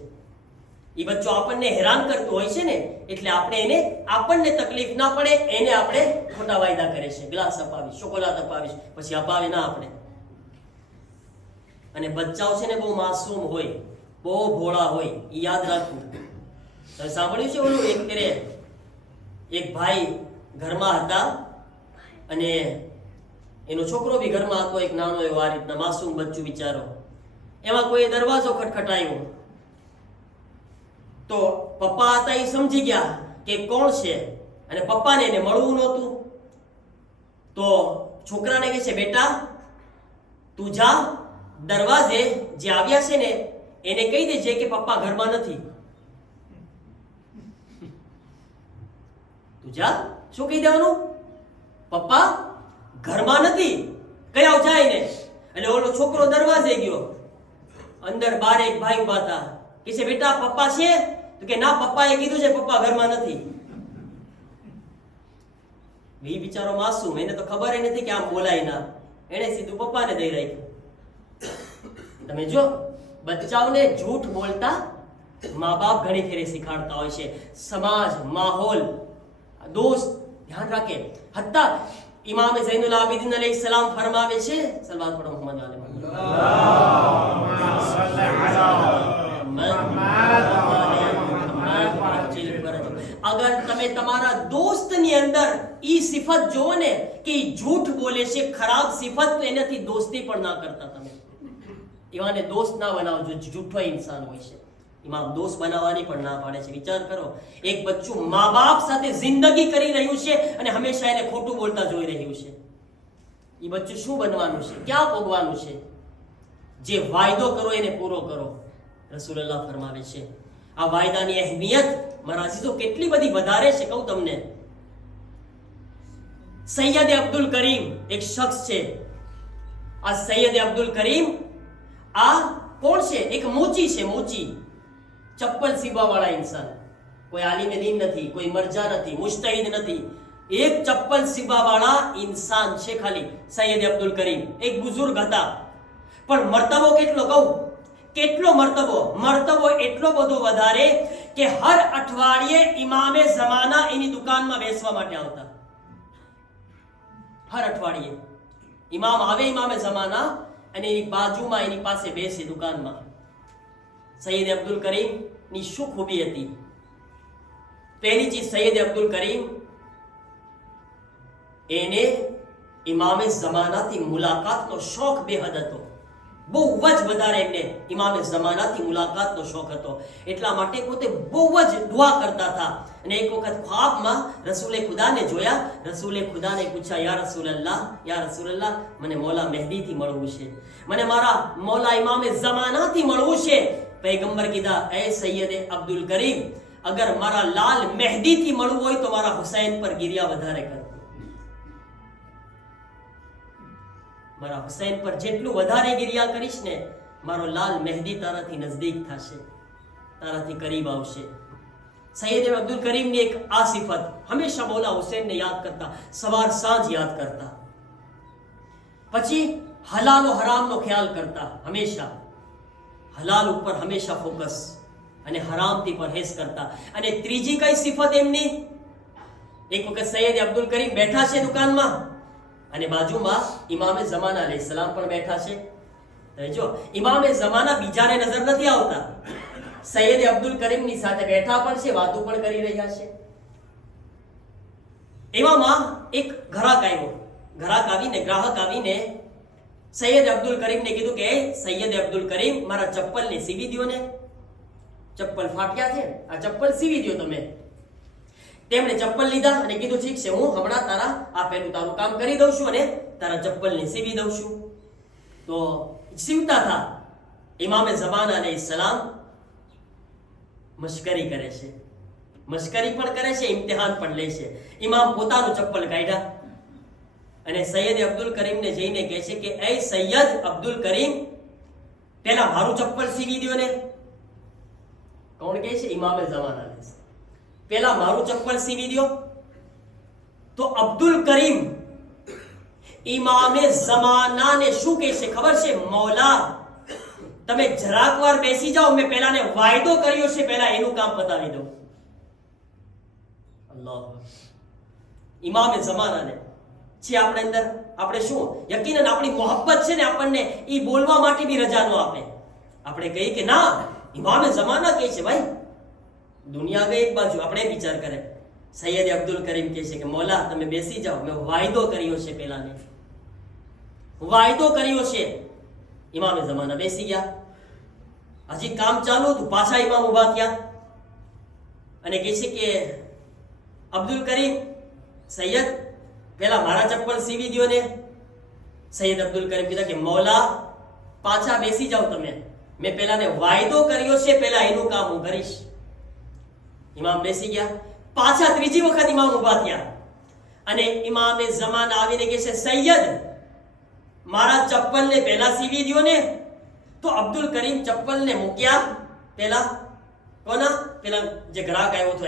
એ બચ્ચો આપણને હેરાન કરતો હોય છે ને, એટલે આપણને તકલીફ ના પડે એને આપણે ખોટા વાયદા કરે છે. ગ્લાસ અપાવીશ, શોકોલાદ અપાવીશ, પછી અપાવે ના આપણે. અને બચ્ચાઓ છે ને બહુ માસૂમ હોય, બહુ ભોળા હોય, એ યાદ રાખવું. તમે સાંભળ્યું છે ઓલું એક ભાઈ ઘરમાં હતા અને એનો છોકરો બી ઘરમાં હતો, એક નાનો એવો આ રીતના માસૂમ બચ્ચું બિચારો. એમાં કોઈ દરવાજો ખટખટાયો તો પપ્પા હતા એ સમજી ગયા કે કોણ છે, અને પપ્પાને એને મળવું નહોતું. તો છોકરાને કહે છે, બેટા તું જા, દરવાજે જે આવ્યા છે ને એને કહી દેજે કે પપ્પા ઘરમાં નથી. તું જા. શું કહી દેવાનું? પપ્પા ઘરમાં નથી, કહી આવ જાય ને. એટલે ઓલો છોકરો દરવાજે ગયો, અંદર બાર એક ભાઈ ઉભા હતા. કે છે, બેટા પપ્પા છે? તો કે ના, પપ્પાએ કીધું છે પપ્પા ઘરમાં નથી. એ બિચારો માસૂમ, એને તો ખબર નથી કે આમ બોલાય ના, એને સીધું પપ્પાને દઈ રાખ્યું. તમે જો બચ્ચાઓને જૂઠ બોલતા મા બાપ ઘણી ફેરે શીખાડતા હોય છે. સમાજ, માહોલ, દોસ્ત ધ્યાન રાખે. હત્તા ઇમામ ઝૈનુલ આબિદીન અલૈહિ સલામ ફરમાવે છે, સલવાત પઢો મોહમ્મદ વાલે મોહમ્મદ, અગર તમે તમારા દોસ્તની અંદર ઈ સિફત જોવો ને કે ઈ જૂઠ બોલે છે, ખરાબ સિફત, તો એનાથી દોસ્તી પણ ના કરતા. તમે એવાને દોસ્ત ના બનાવજો, જૂઠો ઇન્સાન હોય છે. ઇમામ દોસ્ત બનાવવાની પણ ના પાડે છે. વિચાર કરો, એક બચ્ચું મા બાપ સાથે જિંદગી કરી રહ્યું છે અને હંમેશા એને ખોટું બોલતા જોઈ રહ્યું છે. એ બચ્ચું શું બનવાનું છે, ક્યાં ભોગવાનું છે? જે વાયદો કરો એને પૂરો કરો, રસૂલુલ્લાહ ફરમાવે છે. આ વાયદાની અહેમિયત મારા અઝીઝો કેટલી બધી વધારે છે, કહું તમને. સૈયદ અબ્દુલ કરીમ એક શખ્સ છે. આ સૈયદ અબ્દુલ કરીમ આ કોણ છે? એક મોચી છે, મોચી, ચપ્પલ સીવવા વાળા ઇન્સાન. કોઈ આલિમે દીન નથી, કોઈ મરજા નથી, મુજતહિદ નથી, એક ચપ્પલ સીવવા વાળા ઇન્સાન છે ખાલી સૈયદ અબ્દુલ કરીમ. એક બુઝુર્ગ હતા, પણ મર્તબો કેટલો કહું, કેટલો મર્તબો એટલો બધો વધારે કે હર અઠવાડિયે ઇમામે ઝમાના એની દુકાનમાં બેસવા માટે આવતા. હર અઠવાડિયે ઇમામ આવે, ઇમામે ઝમાના, અને એની બાજુમાં એની પાસે બેસે દુકાનમાં. સૈયદ અબ્દુલ કરીમ ની શું ખૂબી હતી? પહેલી ચીજ, સૈયદ અબ્દુલ કરીમ એને ઇમામે ઝમાનાથી મુલાકાતનો શોખ બેહદ હતો. બહુ જ વધારે એમને ઇમામે ઝમાનાથી મુલાકાતનો શોખ હતો. એટલા માટે પોતે બહુ જ દુઆ કરતા હતા. અને એક વખત ખ્વાબમાં રસૂલે ખુદાને જોયા. રસૂલે ખુદાને પૂછ્યા, યા રસૂલલ્લાહ, મને મૌલા મહેદીથી મળવું છે, મને મારા મૌલા ઇમામે ઝમાનાથી મળવું છે. પૈગંબર કીધા, એ સૈયદ અબ્દુલ કરીમ, અગર મારા લાલ મહેદીથી મળવું હોય તો મારા હુસૈન પર ગિરિયા વધારે કર. મારા હુસૈન પર જેટલું વધારે ગિરિયા કરીશ ને, મારો લાલ મહેદી તારાથી નજદીક થશે, તારાથી કરીબ આવશે. સૈયદ અબ્દુલ કરીમની એક આ સિફત, હંમેશા મૌલા હુસૈનને યાદ કરતા, સવાર સાંજ યાદ કરતા. પછી હલાલ ઓ હરામનો ખ્યાલ કરતા, હંમેશા હલાલ ઉપર હંમેશા ફોકસ, અને હરામથી પરહેઝ કરતા. અને ત્રીજી કઈ સિફત એમની? એક વખત સૈયદ અબ્દુલ કરીમ બેઠા છે દુકાનમાં, અને બાજુમાં ઇમામે ઝમાના અલૈહિસ સલામ પણ બેઠા છે. જો ઇમામે ઝમાના બીજાને નજર નથી આવતા, સૈયદ અબ્દુલ કરીમની સાથે બેઠા પણ છે, વાતો પણ કરી રહ્યા છે. એવામાં એક ગ્રાહક આવીને સૈયદ અબ્દુલ કરીમને કીધું કે સૈયદ અબ્દુલ કરીમ, મારા ચપ્પલને સીવી દો ને, ચપ્પલ ફાટ્યા છે, આ ચપ્પલ સીવી દો તમે. તેમણે ચપ્પલ લીધા અને કીધું, ઠીક છે, હું હમણાં તારું કામ કરી દઉં છું અને તારા ચપ્પલને સીવી દઉં છું. તો સીવતા હતા. ઇમામે ઝમાના અલૈહિસ સલામ મશ્કરી કરે છે, મશ્કરી પણ કરે છે, ઇમ્તિહાન પણ લે છે. ઇમામ પોતાનું ચપ્પલ કાઢ્યા અને સૈયદ અબ્દુલ કરીમને જઈને કહે છે કે, એ સૈયદ અબ્દુલ કરીમ, પેલા મારું ચપ્પલ સીવી દો ને. કોણ કહે છે? ઇમામે ઝમાના અલૈહિસ સલામ. પેલા મારું ચપ્પલ સીવી દો. તો અબ્દુલ કરીમ ઇમામે ઝમાનાને શું કહે છે ખબર છે? મૌલા, તમે જરાક વાર બેસી જાઓ, મેં પેલાને વાયદો કર્યો છે, પેલા એનું કામ પતાવી દો. અલ્લાહ, ઇમામે ઝમાનાને છે આપણે અંદર, આપણે શું યકીનન આપણી મોહબ્બત છે ને, આપણને એ બોલવા માટે બી રજા ન આપે. આપણે કહીએ કે ના, ઇમામે ઝમાના કહે છે, ભાઈ દુનિયા ગઈ એક બાજુ, આપણે વિચાર કરે. સૈયદ અબ્દુલ કરીમ કહે છે કે મૌલા, તમે બેસી જાઓ, મેં વાયદો કર્યો છે, પેલાને વાયદો કર્યો છે. ઇમામે ઝમાના બેસી ગયા. હજી કામ ચાલુ હતું, પાછા ઇમામ ઉભા થયા અને કહે છે કે અબ્દુલ કરીમ, સૈયદ, પેલા મારા ચપ્પલ સીવી દો ને. સૈયદ અબ્દુલ કરીમ કીધા કે મૌલા, પાછા બેસી જાઓ તમે, મેં પેલાને વાયદો કર્યો છે, પેલા એનું કામ હું કરીશ. ઇમામ બેસી ગયા. પાછા ત્રીજી વખત ઇમામ ઉભા થયા અને ઇમામે ઝમાના આવીને કહે છે, સૈયદ, મારા ચપ્પલને પહેલા સીવી દો ને. તો અબ્દુલ કરીમ ચપ્પલને મૂક્યા. પેલા કોના? પેલા જે ગ્રાહક આવ્યો હતો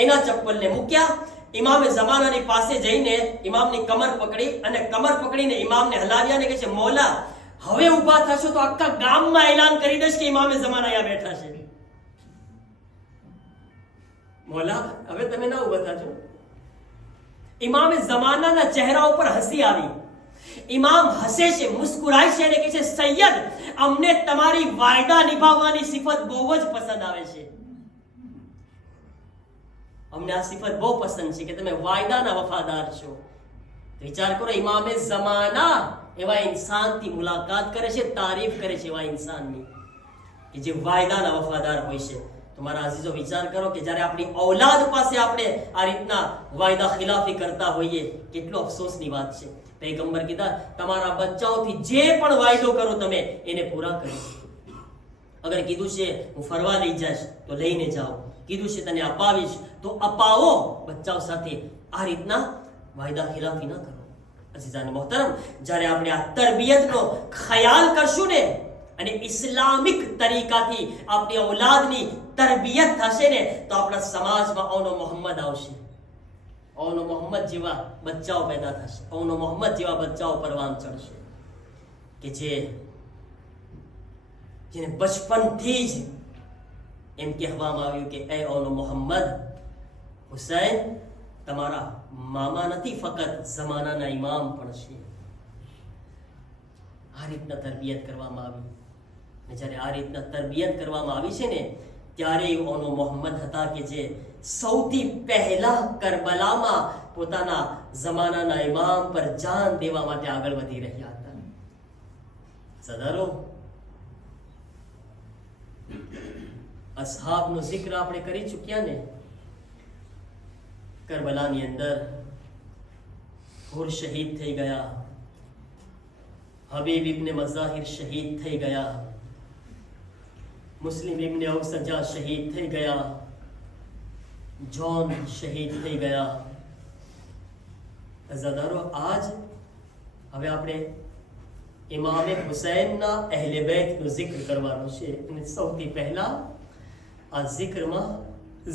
એના ચપ્પલને મૂક્યા. ઇમામે ઝમાનાની પાસે જઈને ઇમામની કમર પકડી અને કમર પકડીને ઇમામને હલાવ્યા અને કહે છે, મૌલા હવે ઊભા થશો તો આખા ગામમાં એલાન કરી દઈશ કે ઇમામે ઝમાના અહીંયા બેઠા છે. મૌલા હવે તમે ના ઊભા થજો. ઇમામે ઝમાનાના ચહેરા ઉપર હસી આવી. ઇમામ હસે છે, મુસ્કુરાય છે અને કહે છે, સૈયદ અમને તમારી વાયદા નિભાવવાની સિફત બહુ જ પસંદ આવે છે. અમને આ સિફત બહુ પસંદ છે કે તમે વાયદાના વફાદાર છો. વિચાર કરો, ઇમામે ઝમાના એવા ઇન્સાનથી મુલાકાત કરે છે, તારીફ કરે છે એવા ઇન્સાનની કે જે વાયદાના વફાદાર હોય છે. તો મારા અઝીઝો વિચાર કરો કે જ્યારે આપણી ઔલાદ પાસે આપણે આ રીતના વાયદા ખિલાફી કરતા હોઈએ, કેટલો અફસોસની વાત છે. પૈગંબર કીધા, તમારા બચ્ચાઓથી જે પણ વાયદો કરો તમે એને પૂરા કરો. અગર કીધું છે હું ફરવા લઈ જઈશ તો લઈને જાઓ, કીધું છે તને અપાવીશ તો અપાવો. બચ્ચાઓ સાથે આ રીતના વાયદા ખિલાફી ન કરો. અઝીઝાન મોહતરમ, જ્યારે આપણે આ તરબિયતનો ખ્યાલ કરશું ને અને ઇસ્લામિક તરીકાથી આપણી ઔલાદની તરબિયત થશે ને તો આપણા સમાજમાં ઔનો મોહમ્મદ આવશે. ઔનો મોહમ્મદ જેવા બચ્ચાઓ પેદા થશે. ઔનો મોહમ્મદ જેવા બચ્ચાઓ પરવાન ચડશે કે જેને બચપનથી જ એમ કહેવામાં આવ્યું કે એ ઔનો મોહમ્મદ, હુસૈન તમારા મામા નથી, ફક્ત ઝમાનાના ઇમામ પણ છે. આ રીતના તરબિયત કરવામાં આવી. અને જ્યારે આ રીતના તરબિયત કરવામાં આવી છે ને ત્યારે ઔનો મોહમ્મદ હતા કે જે સૌથી પહેલા કરબલામાં પોતાના ઝમાનાના ઇમામ પર જાન દેવા માટે આગળ વધી રહ્યા હતા. સદારો અસહાબનો જિક્ર આપણે કરી ચૂક્યા ને. કરબલાની અંદર હુર શહીદ થઈ ગયા, હબીબ ઇબ્ને મઝાહિર શહીદ થઈ ગયા, મુસ્લિમ ઇબ્ને ઔસજા શહીદ થઈ ગયા, જોન શહીદ થઈ ગયા. અઝાદારો, આજ હવે આપણે ઇમામે હુસૈનના અહેલે બેતનો જિક્ર કરવાનો છે. અને સૌથી પહેલા આ જિક્રમાં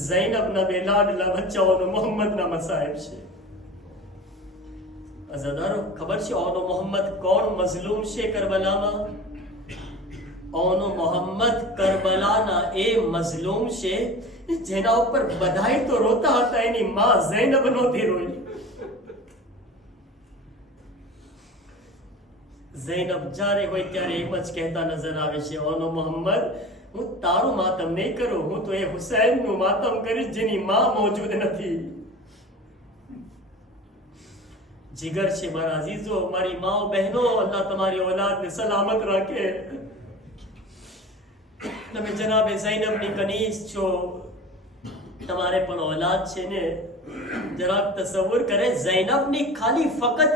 ઝૈનબના બે લાડલા બચ્ચાઓનો મોહમ્મદના મસાઇબ છે. અઝાદારો, ખબર છે ઔનો મોહમ્મદ કોણ મઝલૂમ છે કરબલામાં? ઔનો મોહમ્મદ કરબલાના એ મઝલૂમ છે જેના ઉપર બધાય તો રોતા હતા, એની માં ઝૈનબ નહોતી રોઈ. ઝૈનબ જ્યારે હોય ત્યારે એમ જ કહેતા નજર આવે છે, ઔનો મોહમ્મદ હું તારું માતમ નહીં કરું, હું તો એ હુસૈનનું માતમ કરીશ જેની માં મોજૂદ નથી. જીગર છે મારા અઝીઝો, મારી માઓ બહેનો, અલ્લાહ તમારી ઔલાદને સલામત રાખે. તમે જનાબે ઝૈનબની કનીઝ છો, તમારે પણ ઔલાદ છે ને. જરાક તસવ્વુર કરે, ઝૈનબની ખાલી ફક્ત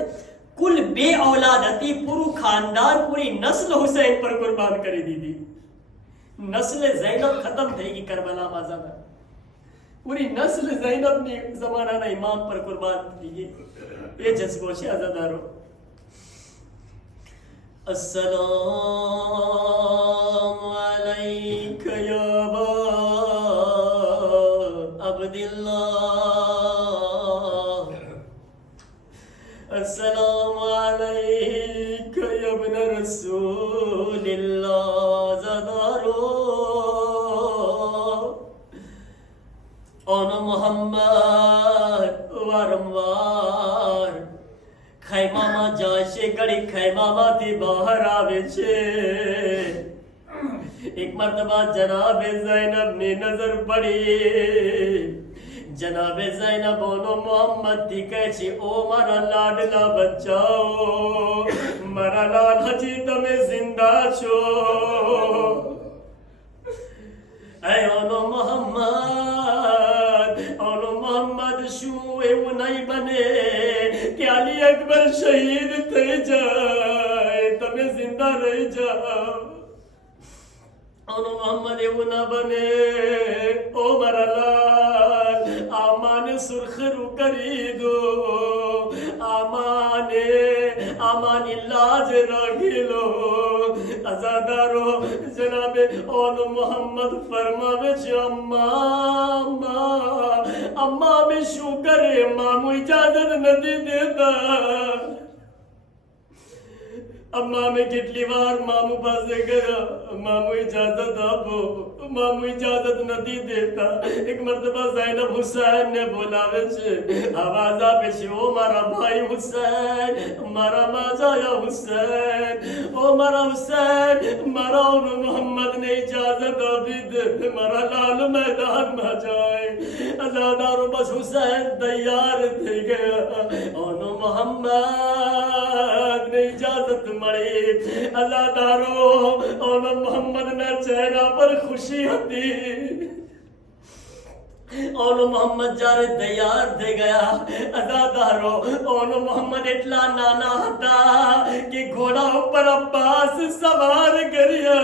કુલ 2 ઔલાદ હતી, પૂરું ખાનદાન, પૂરી નસ્લ હુસૈન પર કુરબાન કરી દીધી. નસ્લ ઝૈનબ ખતમ થઈ ગઈ કરબલામાં. ઝમાના પૂરી નસ્લ ઝૈનબની ઝમાનાના ઇમામ પર કુરબાન થઈ ગઈ. એ જज्बो છે અઝાદારો. अस्सलामु अलैका या अबा अब्दिल्लाह, अस्सलामु अलैका या इब्न रसूलिल्लाह. ज़दारो ઔનો મોહમ્મદ વારંવાર ખૈમામાં જાય છે, ઘડી ખૈમામાંથી બહાર આવે છે. એક મરતબા જનાબે ઝૈનબની નજર પડી. જનાબે ઝૈનબ ઔનો મોહમ્મદ થી કહે છે, ઓ મારા લાડલા બચ્ચાઓ, મારા લાલ, હજી તમે જિંદા છો? એ ઔનો મોહમ્મદ, ઔનો મોહમ્મદ, શું એવું નહીં બને કે અલી અકબર શહીદ થઈ જાય, તમે જિંદા રહી જાઓ? ઔનો મોહમ્મદ, એવું ના બને. ઓ મારા લાલ, આમાને સુરખરૂ કરી દો, આમાની લાજ રાખી લો. ازادارو جناب اون محمد فرماوے چھے اما میں شو کرے مامو اجازت ندی دیتا اما میں کتلی بار مامو بازے گیا مامو اجازت آبو مامو اجازت ندی دیتا ایک مرتبہ زینب حسین نے بولا ویچے آوازہ پیچھے او مارا بھائی حسین مارا ماجا یا حسین او مارا حسین مارا انہوں محمد نے اجازت آبی دے مارا لال میدان میں جائے ازادارو بس حسین تیار تھے گیا انہوں محمد نے اجازت مڑی ازادارو انہوں محمد نے چہرہ پر خوشی ہوتی اونو محمد جارے دیار دے گیا ازادارو اونو محمد اتلا نانا ہتا کہ گھوڑا اوپر عباس سوار کریا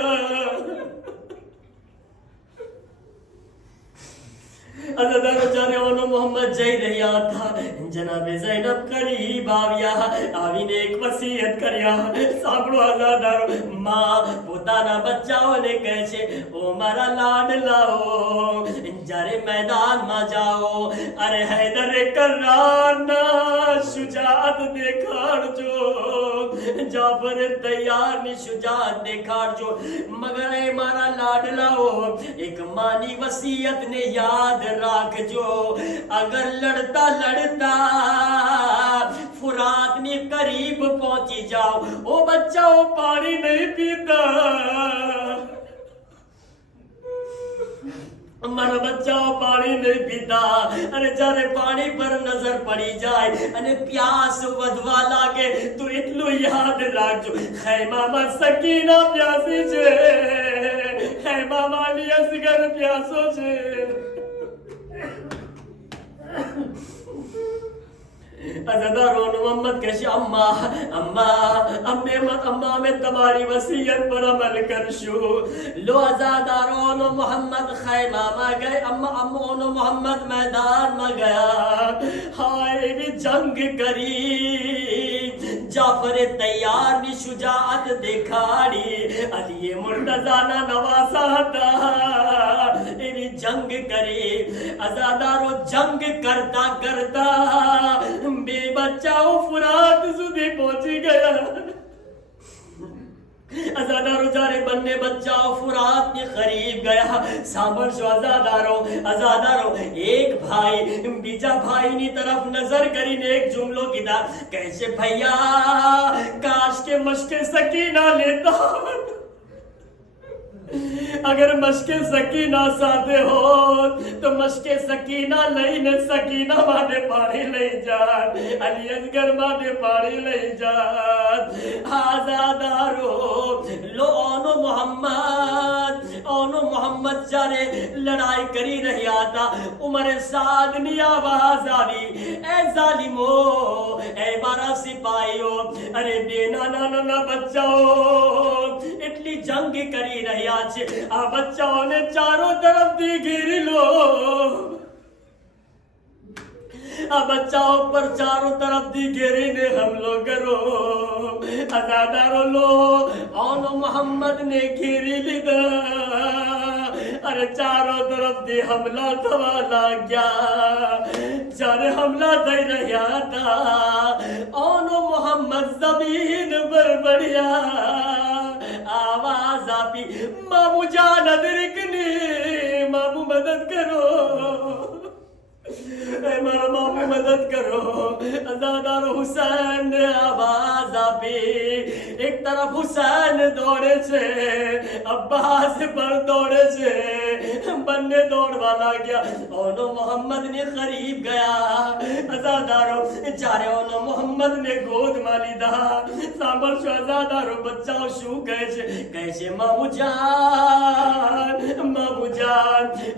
ازادارو جارے اونو محمد جائی رہیا تھا جناب زینب قریب آویا آوی نے ایک وصیت کریا سامڑو ازادارو ماں پوتانا بچاؤ نے کہچے او مارا لاڈ لاؤ جارے میدان ماں جاؤ ارے حیدر کرانا شجاعت دیکھاڑ جو جعفر تیار نی شجاعت دیکھاڑ جو مگر اے مارا لاڈ لاؤ ایک مانی وصیت نے یاد راکھ جو اگر لڑتا لڑتا فرات نے قریب پہنچی جاؤ او بچہ وہ پانی نہیں پیتا ہمارا بچہ پانی نہیں پیتا ارے جارے پانی پر نظر پڑی جائے ارے پیاس ودوا لاگے تو اتلو یاد راکھ جو خیمہ ما سکینہ پیاسی چھے خیمہ ما لیا سگر پیاسو چھے ازادارون محمد کہشی اماں میں تمہاری وصیت پر عمل کرشو لو ازادارون محمد خیمہ میں گئے امون محمد میدان میں گیا ہائے بھی جنگ کری جعفر تیار نی شجاعت دکھاڑی علی مرتضانہ نواسا تھا بھی جنگ کری ازادارو جنگ کرتا کرتا بے بچاؤ فرات سدی پہنچی گیا ازادارو جارے بننے بچاؤ فرات نے قریب گیا سامر شو ازادارو ایک بھائی بیجا بھائی نی طرف نظر کری نے ایک جملوں کی دا کیسے بھائیا کاش کے مشق سکینہ لیتا اگر مشق سکینہ ساتھے ہو تو مشق سکینہ لئینے سکینہ مانے پاڑی لئی جات علی اصغر مانے پاڑی لئی جات آزادارو لو اونو محمد جارے لڑائی کری رہی آتا عمر سعد نی آواز آوی اے ظالمو اے بارا سپاہیو ارے بے نانا بچاؤ اتلی جنگ کری رہی آچے بچاؤں نے چاروں طرف دی گھیری لو بچاؤں پر چاروں طرف دی گھیری نے حملوں کرو ازادارو لو اونو محمد نے گھیری لیدا ارے چاروں طرف دی حملہ توالا گیا چارے حملہ دے رہیا تھا اونو محمد زمین پر بڑھیا آواز آپی مامو جان ادرکنی مامو مدد کرو اے مارا مامو مدد کرو ازادار حسین نے آواز آپی ایک طرف حسین دوڑے چھے عباس پر دوڑے چھے بننے دوڑ والا گیا اونو محمد نے قریب گیا ازادارو چارے اونو محمد نے گود مالی دا سامر شو ازادارو بچاؤ شو کہے مامو جان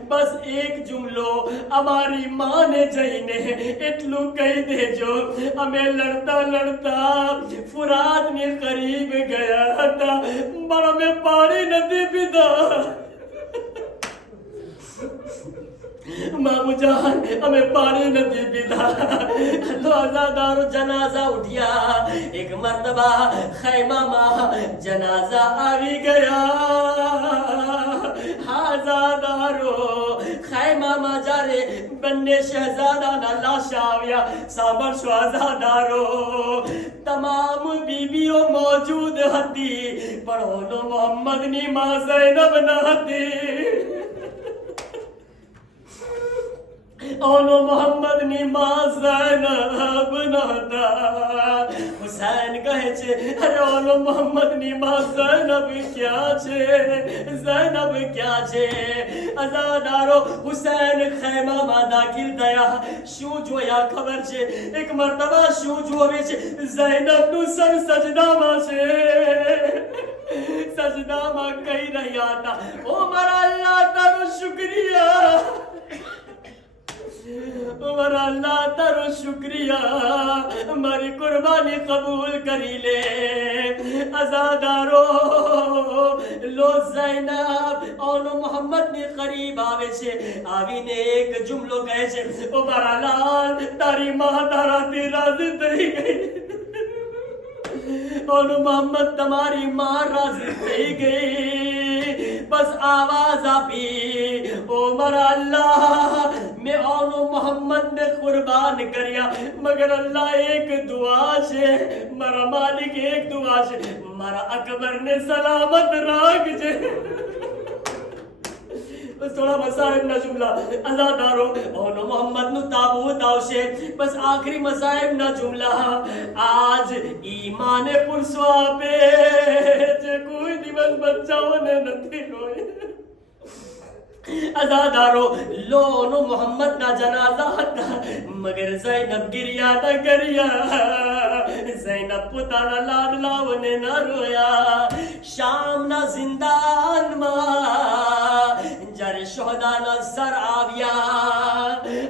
بس ایک جملو ہماری ماں نے جائینے اتلو کہی دے جو ہمیں لڑتا لڑتا فرات نے قریب گیا تھا بڑا میں پانی ندی پیدا મામુ જાન અમે પાણી નથી પીધા તો અઝાદારો જનાઝા ઉઠ્યા એક મર્તબા ખૈમામાં જનાઝા આવી ગયા આઝાદારો ખૈમામાં જ્યારે બંને શહેઝાદાના લાશા આવ્યા સાંભળશો આઝાદારો તમામ બીબીઓ મોજૂદ હતી પણ ઓનો મોહમ્મદની માં ઝૈનબ ન હતી ઓનો મોહમ્મદની માં ઝૈનબ નહોતા હુસૈન કહે છે અરે ઓનો મોહમ્મદની માં ઝૈનબ ક્યાં છે અઝાદારો હુસૈન ખૈમામાં દાખિલ થયા શું જોયા ખબર છે એક મર્તબા શું જોવે છે ઝૈનબનું સર સજદામાં છે સજદામાં કહી રહ્યા હતા ઓ મારા અલ્લાહ તારો શુક્રિયા મારા અલ્લાહ તારો શુક્રિયા મારી કુરબાની કબૂલ કરી લે અઝાદારો લો ઝૈનબ ઓનો મોહમ્મદની કરીબ આવે છે આવીને એક જુમલો કહે છે ઓ મારા લાલ તારી માં તારાથી રાજી થઈ ગઈ ઓનો મોહમ્મદ તમારી માં રાજી થઈ ગઈ બસ આવાજ આપી ઓ મારા અલ્લાહ મેં ઓનો મોહમ્મદ ને કુરબાન કર્યા મગર અલ્લાહ એક દુઆ છે મારા માલિક એક દુઆ છે મારા અકબર ને સલામત રાખજે બસ થોડા મસાહેબ ના જુમલા અઝાદારો ઓનો મોહમ્મદ નું તાબૂત આવશે બસ આખરી મસાહેબ ના જુમલા આજ ઈમાને પુરસો આપે જે કોઈ દિવસ બચ્ચાઓને નથી રોય અઝાદારો લોનો મોહમ્મદ ના જનાઝા હતા મગર ઝૈનબ ગિરિયા ન કર્યા ઝૈનબ પોતાના લાડલાઓને ન રોયા શામના જિંદાનમાં જ્યારે શોહદાના સર આવ્યા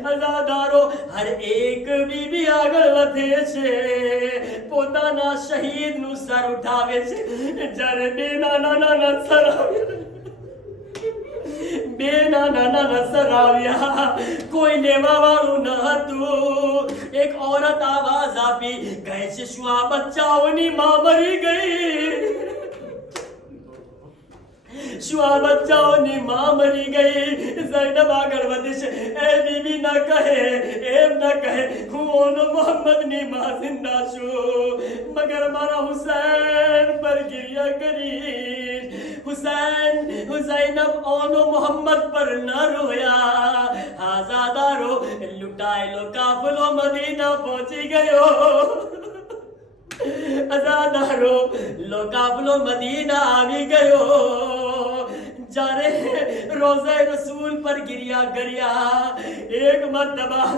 અઝાદારો હર એક બીબી આગળ વધે છે પોતાના શહીદનું સર ઉઠાવે છે જ્યારે બે નાના સર આવ્યા બે નાના સર આવ્યા કોઈ લેવા વાળું ન હતું એક औरत આવાજ આપી કહે છે શું આ બચ્ચાઓની માં મરી ગઈ શું આ બચ્ચાઓની માં મરી ગઈ ઝૈનબ આગળ વધે છે એ બીબી ન કહે એમ ન કહે હું ઓનો મોહમ્મદની માં જિંદા છું મગર મારા હુસૈન પર ગિરિયા કરીશ હુસૈન ઝૈનબ ઓનો મોહમ્મદ પર ન રોયા આઝાદારો લૂંટાયેલો કાફલો મદીના પહોંચી ગયો અઝાદારો લો કાફલો મદીના આવી ગયો જ્યારે રોઝે રસૂલ પર ગિરિયા કર્યા એક મરતબા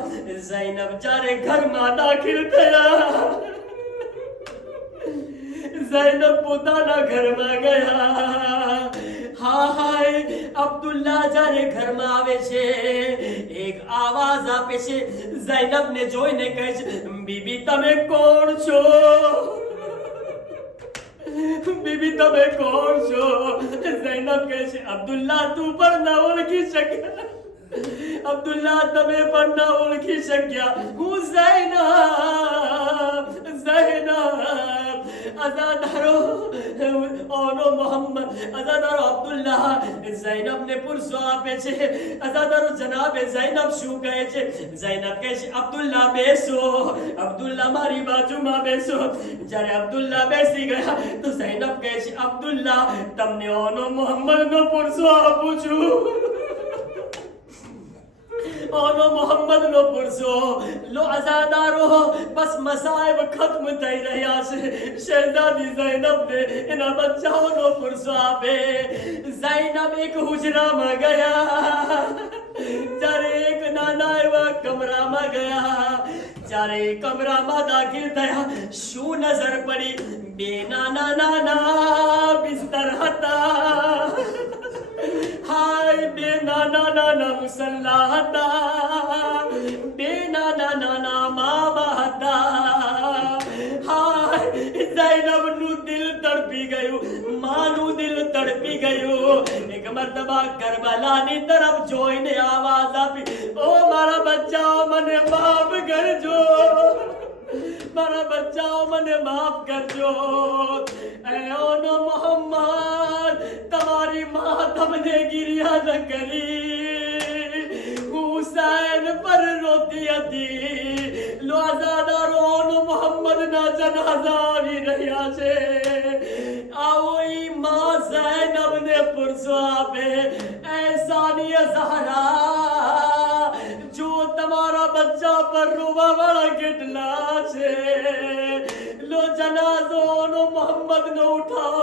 ઝૈનબ જ્યારે ઘરમાં દાખિલ થયા ઝૈનબ પોતાના ઘરમાં ગયા હાય અબ્દુલ્લા જ્યારે ઘરમાં આવે છે એક આવાજ આપે છે ઝૈનબ ને જોઈને કહે છે બીબી તમે કોણ છો બીબી તમે કોણ છો ઝૈનબ કહે છે અબ્દુલ્લા તું પણ ના ઓળખી શક્યા અબ્દુલ્લા તમે પણ ના ઓળખી શક્યા હું ઝૈનબ અઝાદારો ઓનો મોહમ્મદ અઝાદારો અબ્દુલ્લા ઝૈનબ ને પુરસો આપે છે અઝાદારો જનાબે ઝૈનબ શું કહે છે ઝૈનબ કહે છે અબ્દુલ્લા બેસો અબ્દુલ્લા મારી બાજુમાં બેસો જ્યારે અબ્દુલ્લા બેસી ગયા તો ઝૈનબ કહે છે અબ્દુલ્લા તમને ઓનો મોહમ્મદ નો પુરસો આપું છું ઓનો મોહમ્મદ નો પુરસો લો અઝાદારો બસ મસાઈબ ખત્મ થઈ રહ્યા છે શહેઝાદી ઝૈનબ ને એના બચ્ચાઓનો પુરસો આપે ઝૈનબ એક હુજરામાં ગયા જ્યારે એક નાના એવા કમરામાં ગયા જ્યારે કમરામાં દાખિલ થયા શું નજર પડી બે નાના બિસ્તર હતા હાય બે નાના મુસલ્લા હતા બે નાના મામા હતા હાય ઝૈનબ નું દિલ તડપી ગયું માનું દિલ તડપી ગયું એક મરતબા કરબલાની તરફ જોઈને આવાજ આપી, ઓ મારા બચ્ચાઓ મને માફ કરજો, મારા બચ્ચાઓ મને માફ કરજો. એ ઓનો મોહમ્મદ, તમારી માં તમને ગિરિયા ન કરી, હુસૈન પર રોતી હતી. લો આઝાદારોનો મોહમ્મદના જનાઝા આવી રહ્યા છે. આવો ઈ માં ઝૈનબને પુરસો આપે. એ સાનિયા ઝહરા, જો તમારા બચ્ચા પર રોવા વાળા કેટલા છે. લો જનાઝોનો મોહમ્મદનો ઉઠાવો